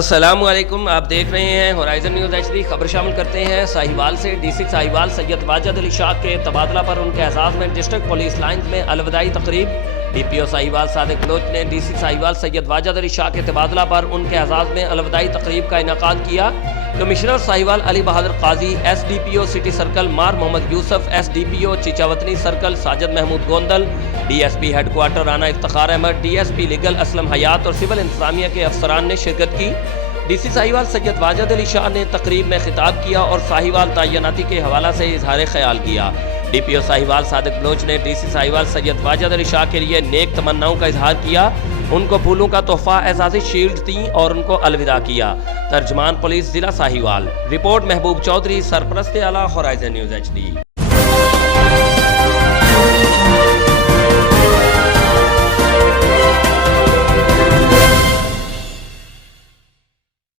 السلام علیکم، آپ دیکھ رہے ہیں ہورائزن نیوز ایچ ڈی۔ خبر شامل کرتے ہیں ساہیوال سے۔ ڈی سی ساہیوال سید واجد علی شاہ کے تبادلہ پر ان کے اعزاز میں ڈسٹرکٹ پولیس لائنز میں الوداعی تقریب۔ ڈی پی او ساہیوال صادق بلوچ نے ڈی سی ساہیوال سید واجد علی شاہ کے تبادلہ پر ان کے اعزاز میں الوداعی تقریب کا انعقاد کیا۔ Commissioner Sahiwal Ali Bahadur Qazi, S D P O city circle مار Muhammad Yousuf, S D P O Chichawatni circle Sajid Mahmood Gondal, D S P head quarter Rana Iftikhar Ahmed, D S P legal Aslam Hayat اور سول انتظامیہ کے افسران نے شرکت کی۔ ڈی سی ساہیوال سید واجد علی شاہ نے تقریب میں خطاب کیا اور ساہیوال تعیناتی کے حوالہ سے اظہار خیال کیا۔ ڈی پی او ساہیوال صادق بلوچ نے ڈی سی ساہیوال سید واجد علی شاہ کے لیے نیک تمناؤں کا اظہار کیا، ان کو پھولوں کا تحفہ اعزازی شیلڈ دیں اور ان کو الوداع کیا۔ ترجمان پولیس ضلع ساہیوال۔ رپورٹ محبوب چودھری، سرپرست اعلیٰ ہورائزن نیوز ایچ ڈی۔